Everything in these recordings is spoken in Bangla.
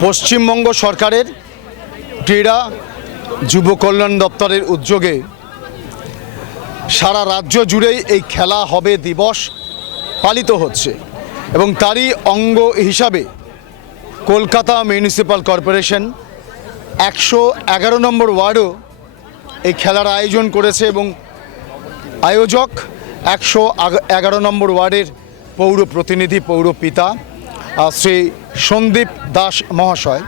পশ্চিমবঙ্গ সরকারের ক্রীড়া যুব কল্যাণ দপ্তরের উদ্যোগে সারা রাজ্য জুড়েই এই খেলা হবে দিবস পালিত হচ্ছে এবং তারই অঙ্গ হিসাবে কলকাতা মিউনিসিপ্যাল কর্পোরেশন একশো এগারো নম্বর ওয়ার্ডও এই খেলার আয়োজন করেছে এবং আয়োজক একশো এগারো নম্বর ওয়ার্ডের পৌর প্রতিনিধি, পৌর পিতা শ্রী সন্দীপ দাস মহাশয়।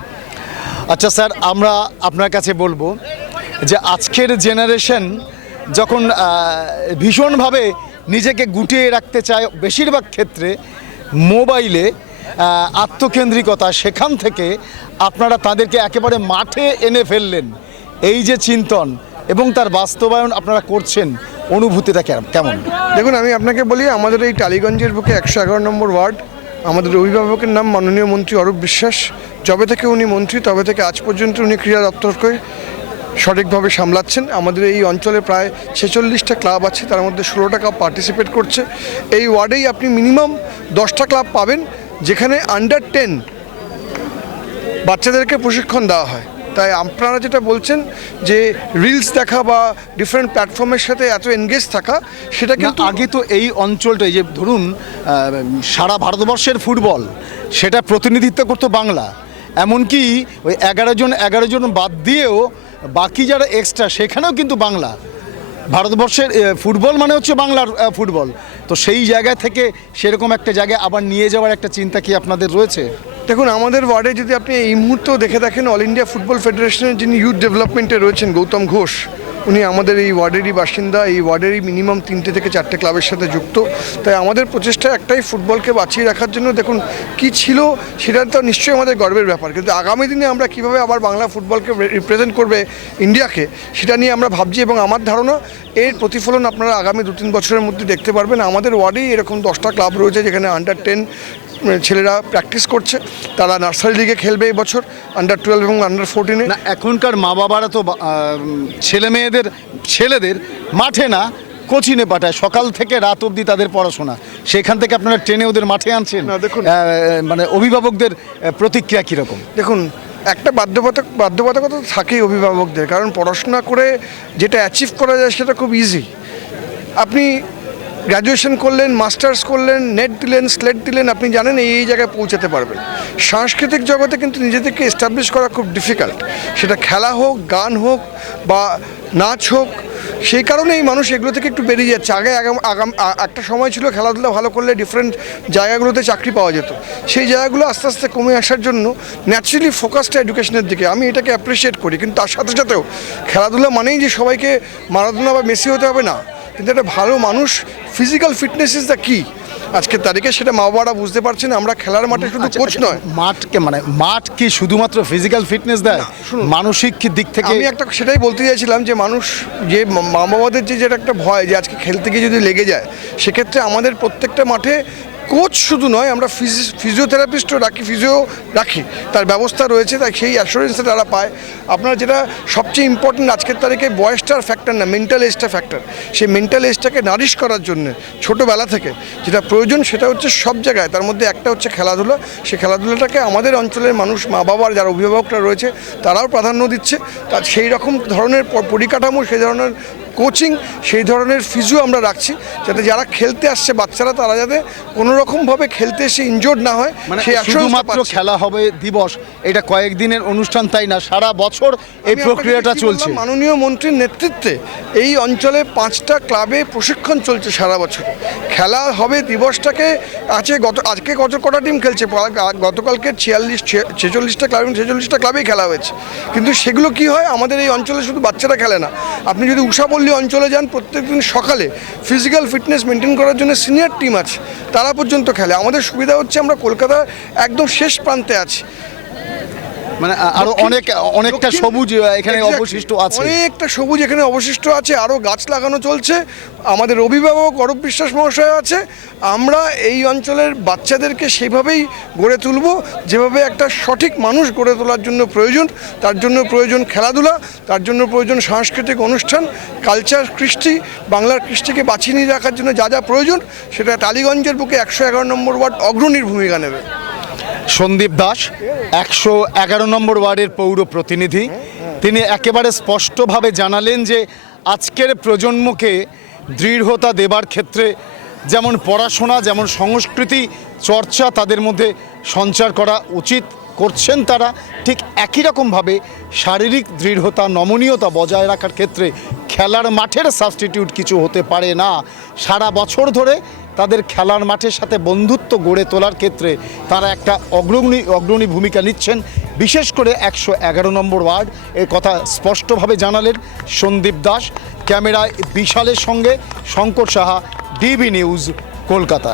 আচ্ছা স্যার, আমরা আপনার কাছে বলব যে আজকের জেনারেশন যখন ভীষণভাবে নিজেকে গুটিয়ে রাখতে চায় বেশিরভাগ ক্ষেত্রে মোবাইলে আত্মকেন্দ্রিকতা, সেখান থেকে আপনারা তাদেরকে একেবারে মাঠে এনে ফেললেন। এই যে চিন্তন এবং তার বাস্তবায়ন আপনারা করছেন, অনুভূতিটা কেম- কেমন? দেখুন, আমি আপনাকে বলি, আমাদের এই টালিগঞ্জের বুকে একশো এগারো নম্বর ওয়ার্ড আমাদের অভিভাবকের নাম মাননীয় মন্ত্রী অরূপ বিশ্বাস। যবে থেকে উনি মন্ত্রী, তবে থেকে আজ পর্যন্ত উনি ক্রীড়া দপ্তরকে সঠিকভাবে সামলাচ্ছেন। আমাদের এই অঞ্চলে প্রায় ছেচল্লিশটা ক্লাব আছে, তার মধ্যে ষোলোটা ক্লাব পার্টিসিপেট করছে। এই ওয়ার্ডেই আপনি মিনিমাম দশটা ক্লাব পাবেন, যেখানে আন্ডার টেন বাচ্চাদেরকে প্রশিক্ষণ দেওয়া হয়। তাই আপনারা যেটা বলছেন যে রিলস দেখা বা ডিফারেন্ট প্ল্যাটফর্মের সাথে এত এনগেজ থাকা সেটা কিন্তু আগে তো এই অঞ্চলটা এই যে ধরুন সারা ভারতবর্ষের ফুটবল সেটা প্রতিনিধিত্ব করতো বাংলা। এমনকি ওই এগারো জন এগারো জন বাদ দিয়েও বাকি যারা এক্সট্রা সেখানেও কিন্তু বাংলা। ভারতবর্ষের ফুটবল মানে হচ্ছে বাংলার ফুটবল। তো সেই জায়গা থেকে সেরকম একটা জায়গায় আবার নিয়ে যাওয়ার একটা চিন্তা কি আপনাদের রয়েছে? দেখুন, আমাদের ওয়ার্ডে যদি আপনি এই মুহূর্তেও দেখে দেখেন অল ইন্ডিয়া ফুটবল ফেডারেশনের যিনি ইউথ ডেভেলপমেন্টে রয়েছেন, গৌতম ঘোষ উনি আমাদের এই ওয়ার্ডেরই বাসিন্দা, এই ওয়ার্ডেরই মিনিমাম তিনটে থেকে চারটে ক্লাবের সাথে যুক্ত। তাই আমাদের প্রচেষ্টা একটাই ফুটবলকে বাঁচিয়ে রাখার জন্য দেখুন কি ছিল, সেটা তো নিশ্চয়ই আমাদের গর্বের ব্যাপার। কিন্তু আগামী দিনে আমরা কীভাবে আবার বাংলা ফুটবলকে রিপ্রেজেন্ট করবে ইন্ডিয়াকে, সেটা নিয়ে আমরা ভাবছি এবং আমার ধারণা এর প্রতিফলন আপনারা আগামী দু তিন বছরের মধ্যে দেখতে পারবেন। আমাদের ওয়ার্ডেই এরকম দশটা ক্লাব রয়েছে যেখানে আন্ডার টেন ছেলেরা প্র্যাকটিস করছে। তারা নার্সারি লিগে খেলবে এই বছর আন্ডার টুয়েলভ এবং আন্ডার ফোরটিনে না এখনকার মা বাবারা তো ছেলে মেয়েদের ছেলেদের মাঠে না কোচিনে পাঠায়। সকাল থেকে রাত অবধি তাদের পড়াশোনা। সেখান থেকে আপনারা ট্রেনে ওদের মাঠে আনছেন। না, দেখুন। মানে অভিভাবকদের প্রতিক্রিয়া কীরকম? দেখুন একটা বাধ্যবাধক বাধ্যবাধকতা তো থাকেই অভিভাবকদের। কারণ পড়াশোনা করে যেটা অ্যাচিভ করা যায় সেটা খুব ইজি আপনি গ্র্যাজুয়েশন করলেন মাস্টার্স করলেন নেট দিলেন স্লেট দিলেন, আপনি জানেন এই এই জায়গায় পৌঁছাতে পারবেন। সাংস্কৃতিক জগতে কিন্তু নিজেদেরকে এস্টাবলিশ করা খুব ডিফিকাল্ট সেটা খেলা হোক, গান হোক, বা নাচ হোক, সেই কারণেই মানুষ এগুলো থেকে একটু বেরিয়ে যাচ্ছে। আগে আগাম একটা সময় ছিল খেলাধুলা ভালো করলে ডিফারেন্ট জায়গাগুলোতে চাকরি পাওয়া যেত। সেই জায়গাগুলো আস্তে আস্তে কমে আসার জন্য ন্যাচারালি ফোকাসটা এডুকেশনের দিকে আমি এটাকে অ্যাপ্রিসিয়েট করি। কিন্তু তার সাথে সাথেও খেলাধুলা মানেই যে সবাইকে মারাদোনা বা মেসি হতে হবে না। কিন্তু একটা ভালো মানুষ ফিজিক্যাল ফিটনেস ইজ দ্য কি আজকের তারিখে সেটা মা বাবারা বুঝতে পারছেন আমরা খেলার মাঠে শুধু আচ্ছা, কোচ আচ্ছা, নয়। মাঠকে মানে মাঠ কি শুধুমাত্র ফিজিক্যাল ফিটনেস দেয়? মানসিক কি দিক থেকে আমি একটা সেটাই বলতে চাইছিলাম যে মানুষ যে মা বাবাদের যে যেটা একটা ভয় যে আজকে খেলতে গিয়ে যদি লেগে যায় সেক্ষেত্রে আমাদের প্রত্যেকটা মাঠে কোচ শুধু নয়, আমরা ফিজিওথেরাপিস্টও রাখি ফিজিও রাখি। তার ব্যবস্থা রয়েছে, তাই সেই অ্যাসুরেন্সটা তারা পায়। আপনার যেটা সবচেয়ে ইম্পর্টেন্ট আজকের তারিখে বয়সটার ফ্যাক্টর না মেন্টাল এজটা ফ্যাক্টর সেই মেন্টাল এজটাকে নারিশ করার জন্য, ছোটোবেলা থেকে যেটা প্রয়োজন সেটা হচ্ছে সব জায়গায়। তার মধ্যে একটা হচ্ছে খেলাধুলা। সেই খেলাধুলাটাকে আমাদের অঞ্চলের মানুষ মা বাবার যারা অভিভাবকরা রয়েছে, তারাও প্রাধান্য দিচ্ছে। তার সেই রকম ধরনের পরিকাঠামো, সেই ধরনের কোচিং সেই ধরনের ফিজিও আমরা রাখছি যাতে যারা খেলতে আসছে বাচ্চারা তারা যাতে কোনো রকমভাবে খেলতে এসে ইনজোর্ড না হয় মানে সেই শুধুমাত্র খেলা হবে দিবস এটা কয়েকদিনের অনুষ্ঠান তাই না সারা বছর এই প্রক্রিয়াটা চলছে। মাননীয় মন্ত্রীর নেতৃত্বে এই অঞ্চলে পাঁচটা ক্লাবে প্রশিক্ষণ চলছে সারা বছর। খেলা হবে দিবসটাকে আছে গত আজকে কত কটা টিম খেলছে? গতকালকে ছিয়াল্লিশ ছেচল্লিশটা ক্লাব এবং ছেচল্লিশটা ক্লাবেই খেলা হয়েছে। কিন্তু সেগুলো কি হয়? আমাদের এই অঞ্চলে শুধু বাচ্চারা খেলে না। আপনি যদি উষাপল্লী অঞ্চলে যান, প্রত্যেকদিন সকালে ফিজিক্যাল ফিটনেস মেনটেন করার জন্য সিনিয়র টিম আছে, তারা পর্যন্ত খেলে। আমাদের সুবিধা হচ্ছে আমরা কলকাতার একদম শেষ প্রান্তে আছি। মানে আরও অনেক অনেকটা সবুজ এখানে অবশিষ্ট আছে। অনেকটা সবুজ এখানে অবশিষ্ট আছে আরও গাছ লাগানো চলছে। আমাদের অভিভাবক অরূপ বিশ্বাস মহাশয় আছে আমরা এই অঞ্চলের বাচ্চাদেরকে সেভাবেই গড়ে তুলব যেভাবে একটা সঠিক মানুষ গড়ে তোলার জন্য প্রয়োজন তার জন্য প্রয়োজন খেলাধুলা তার জন্য প্রয়োজন সাংস্কৃতিক অনুষ্ঠান কালচার কৃষ্টি বাংলার কৃষ্টিকে বাঁচিয়ে নিয়ে রাখার জন্য যা যা প্রয়োজন সেটা টালিগঞ্জের বুকে একশো এগারো নম্বর ওয়ার্ড অগ্রণীর ভূমিকা নেবে। সন্দীপ দাস, একশো এগারো নম্বর ওয়ার্ডের পৌর প্রতিনিধি। তিনি একেবারে স্পষ্টভাবে জানালেন যে আজকের প্রজন্মকে দৃঢ়তা দেবার ক্ষেত্রে যেমন পড়াশোনা, যেমন সংস্কৃতি, চর্চা তাদের মধ্যে সঞ্চার করা উচিত করছেন তারা, ঠিক একই রকমভাবে শারীরিক দৃঢ়তা, নমনীয়তা বজায় রাখার ক্ষেত্রে খেলার মাঠের সাবস্টিটিউট কিছু হতে পারে না। সারা বছর ধরে তাদের খেলার মাঠের সাথে বন্ধুত্ব গড়ে তোলার ক্ষেত্রে তারা একটা অগ্রণী অগ্রণী ভূমিকা নিচ্ছেন, বিশেষ করে একশো এগারো নম্বর ওয়ার্ড। এ কথা স্পষ্টভাবে জানালেন সন্দীপ দাস। ক্যামেরায় বিশালের সঙ্গে শঙ্কর সাহা, ডিবি নিউজ, কলকাতা।